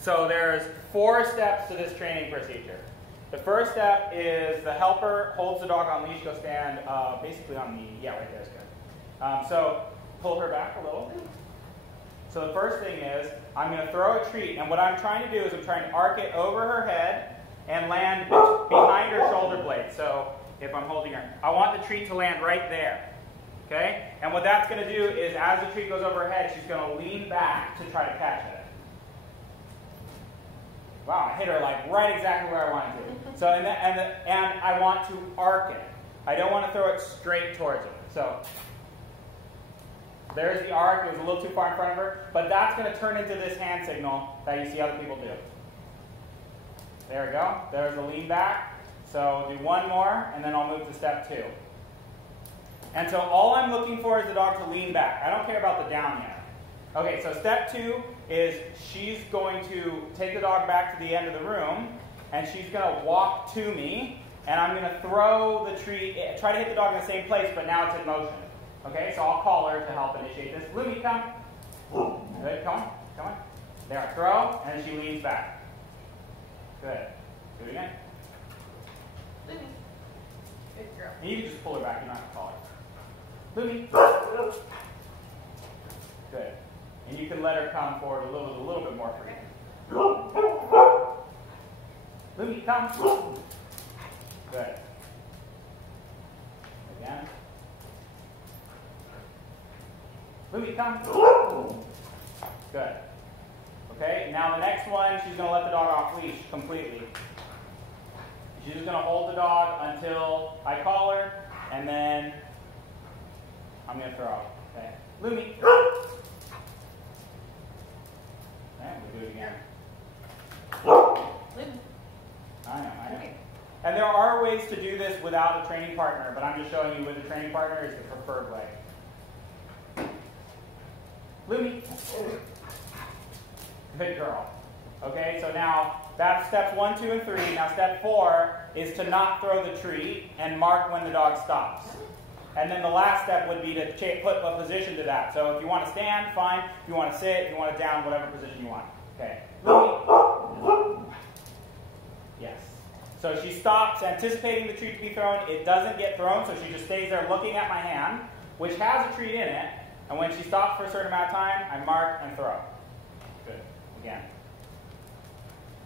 So there's 4 steps to this training procedure. The first step is the helper holds the dog on leash, go stand basically on the, yeah, right there is good. So pull her back a little. So the first thing is I'm going to throw a treat, and what I'm trying to do is I'm trying to arc it over her head and land behind her shoulder blade. So if I'm holding her, I want the treat to land right there. Okay? And what that's going to do is as the treat goes over her head, she's going to lean back to try to catch it. Wow, I hit her like right exactly where I wanted to. So and I want to arc it. I don't want to throw it straight towards her. So there's the arc. It was a little too far in front of her, but that's going to turn into this hand signal that you see other people do. There we go. There's the lean back. So do one more, and then I'll move to step 2. And so all I'm looking for is the dog to lean back. I don't care about the down yet. Okay, so step 2 is she's going to take the dog back to the end of the room, and she's going to walk to me, and I'm going to throw the treat, try to hit the dog in the same place, but now it's in motion. Okay, so I'll call her to help initiate this. Lumi, come. Good, come on, come on. There, throw, and then she leans back. Good. Do it again. Lumi. Good girl. And you can just pull her back, you don't have to call her. Lumi. Good. And you can let her come forward a little bit more free. Lumi, come. Good. Again. Lumi, come. Good. Okay, now the next one, she's going to let the dog off leash completely. She's just going to hold the dog until I call her, and then I'm going to throw. Okay. Lumi. And we'll do it again. Lumi. I know. And there are ways to do this without a training partner, but I'm just showing you with a training partner is the preferred way. Lumi. Good girl. Okay, so now that's steps 1, 2, and 3. Now step 4 is to not throw the treat and mark when the dog stops. And then the last step would be to put a position to that. So if you want to stand, fine. If you want to sit, if you want to down, whatever position you want. Okay. Lumi. Yes. So she stops anticipating the treat to be thrown. It doesn't get thrown, so she just stays there looking at my hand, which has a treat in it. And when she stops for a certain amount of time, I mark and throw. Good. Again.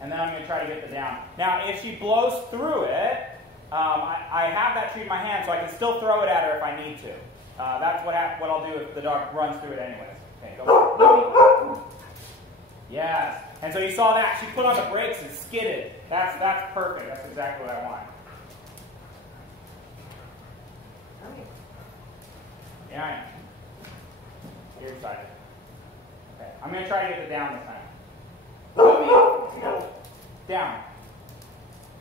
And then I'm going to try to get the down. Now, if she blows through it, I have that treat in my hand, so I can still throw it at her if I need to. That's what I'll do if the dog runs through it anyways. Okay, go. Yes. And so you saw that. She put on the brakes and skidded. That's perfect. That's exactly what I want. Yeah, I know. You're excited. Okay, I'm going to try to get the down this time. Down.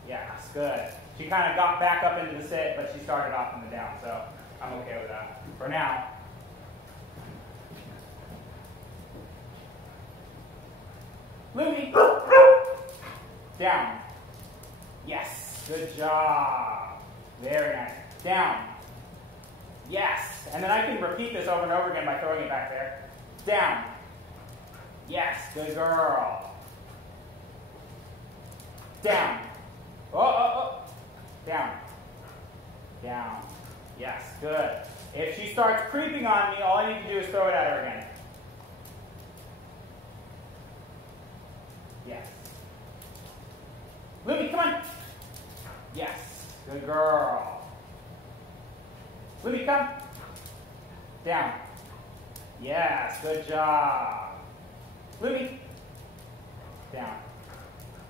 Yes, good. She kind of got back up into the sit, but she started off in the down, so I'm okay with that for now. Lumi. Down. Yes, good job. Very nice. Down. Yes. And then I can repeat this over and over again by throwing it back there. Down. Yes, good girl. Down. Oh. Down. Down. Yes, good. If she starts creeping on me, all I need to do is throw it at her again. Yes. Lumi, come on. Yes, good girl. Lumi, come. Down. Yes, good job. Lumi. Down.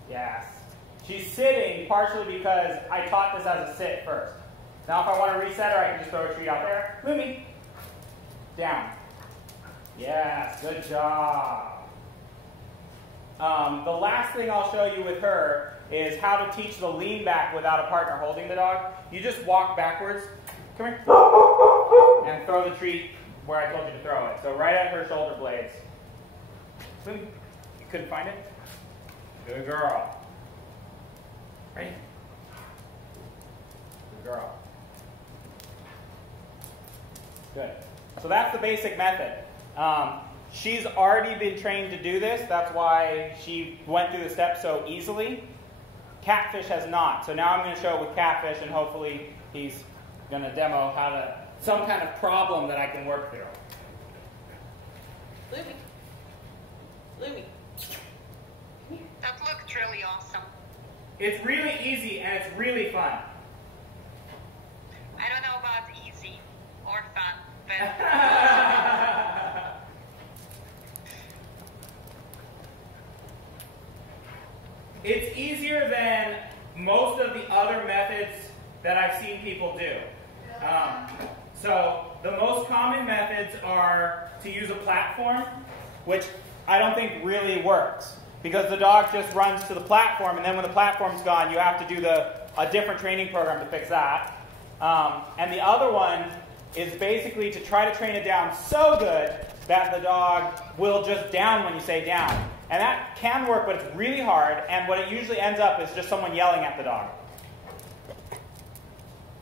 Yes. She's sitting partially because I taught this as a sit first. Now if I want to reset her, I can just throw a treat out there. Lumi. Down. Yes, good job. The last thing I'll show you with her is how to teach the lean back without a partner holding the dog. You just walk backwards. Come here. And throw the treat where I told you to throw it. So right at her shoulder blades. You couldn't find it? Good girl. Ready? Good girl. Good. So that's the basic method. she's already been trained to do this. That's why she went through the steps so easily. Catfish has not. So now I'm going to show it with Catfish, and hopefully he's going to demo how to, some kind of problem that I can work through. Lumi. Lumi. That looked really awesome. It's really easy and it's really fun. I don't know about easy or fun, but it's easier than most of the other methods that I've seen people do. So the most common methods are to use a platform, which I don't think really works, because the dog just runs to the platform, and then when the platform's gone, you have to do a different training program to fix that. And the other one is basically to try to train it down so good that the dog will just down when you say down. And that can work, but it's really hard, and what it usually ends up is just someone yelling at the dog.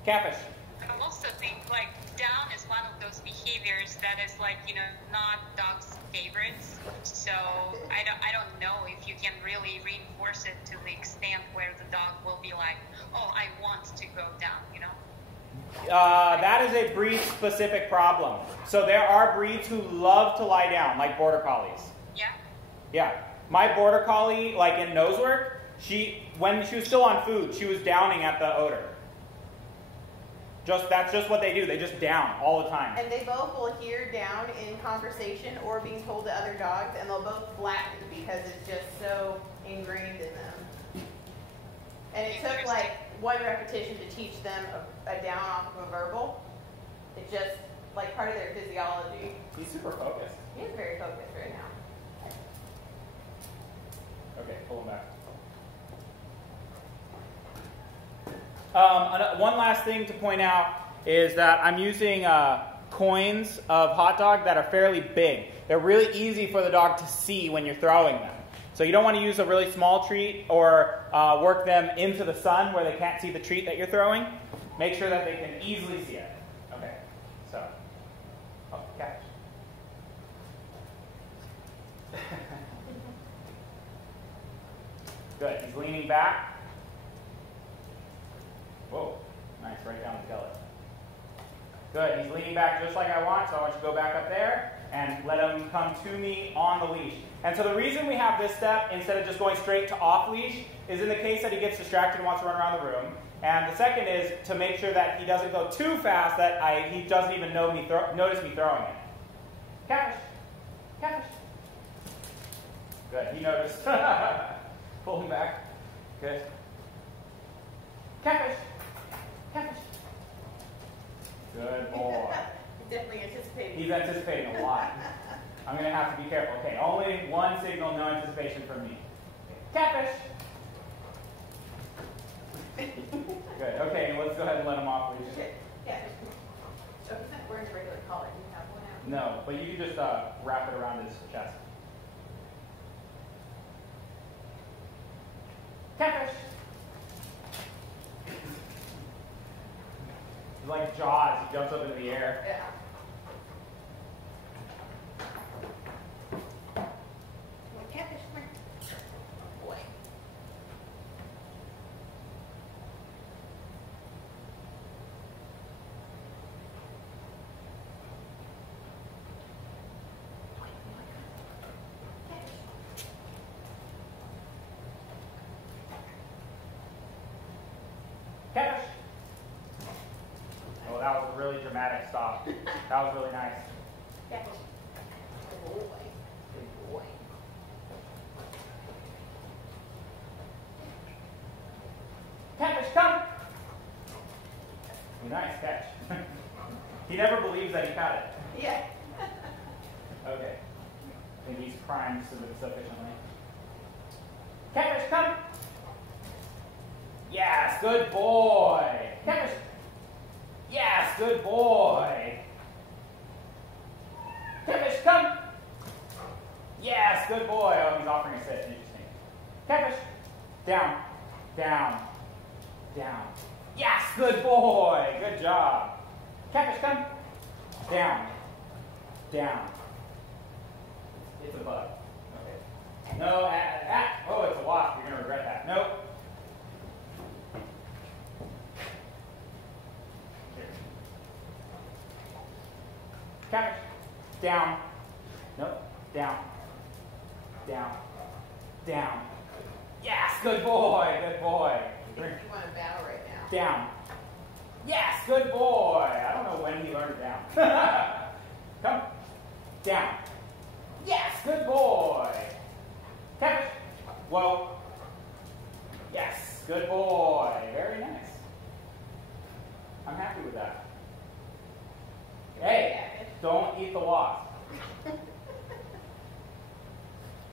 Catfish. I also think like down is one of those behaviors that is like, you know, not dogs' favorites. So I don't know if you can really reinforce it to the extent where the dog will be like, oh, I want to go down, you know? That is a breed-specific problem. So there are breeds who love to lie down, like Border Collies. Yeah? Yeah. My Border Collie, like in nose work, when she was still on food, she was downing at the odor. That's just what they do. They just down all the time. And they both will hear down in conversation or being told to other dogs, and they'll both flatten because it's just so ingrained in them. And it took like one repetition to teach them a down off of a verbal. It's just like part of their physiology. He's super focused. He is very focused right now. Okay, pull him back. One last thing to point out is that I'm using coins of hot dog that are fairly big. They're really easy for the dog to see when you're throwing them. So you don't want to use a really small treat or work them into the sun where they can't see the treat that you're throwing. Make sure that they can easily see it. Okay, so, oh, catch. Good, he's leaning back. Whoa, nice, right down the gullet. Good, he's leaning back just like I want, so I want you to go back up there and let him come to me on the leash. And so the reason we have this step instead of just going straight to off leash is in the case that he gets distracted and wants to run around the room. And the second is to make sure that he doesn't go too fast that he doesn't even notice me throwing it. Catfish, catfish. Good, he noticed. Pull him back. Good. Catfish, catfish. Good boy. Definitely anticipating. He's anticipating a lot. I'm going to have to be careful. Okay, only one signal, no anticipation from me. Catfish. Good. Okay, let's go ahead and let him off leash. Okay. Catfish. So he's not wearing a regular collar. You have one out. No, but you can just wrap it around his chest. Catfish. He's like Jaws. He jumps up into the air. Yeah. Catfish, come here. Boy. Catfish. Oh, that was a really dramatic stop. That was really nice. Catfish. Good boy. Good boy. Catfish, come! Nice catch. He never believes that he caught it. Yeah. Okay. I think he's primed sufficiently. Catfish, come! Yes, good boy. Catfish. Yes, good boy. Catfish, come! Yes, good boy. Oh, he's offering a sit. Interesting. Catfish. Down. Down. Down. Yes, good boy. Good job. Catfish, come. Down. Down. It's a bug. Okay. No, oh, it's a wasp. You're going to regret that. Nope. Here. Catch. Down. Nope. Down. Down. Down. Yes, good boy. Good boy. I think you want to battle right now. Down. Yes, good boy. I don't know when he learned down. Come. Down. Yes, good boy. Catch it. Whoa. Yes, good boy. Very nice. I'm happy with that. Hey, don't eat the wasp.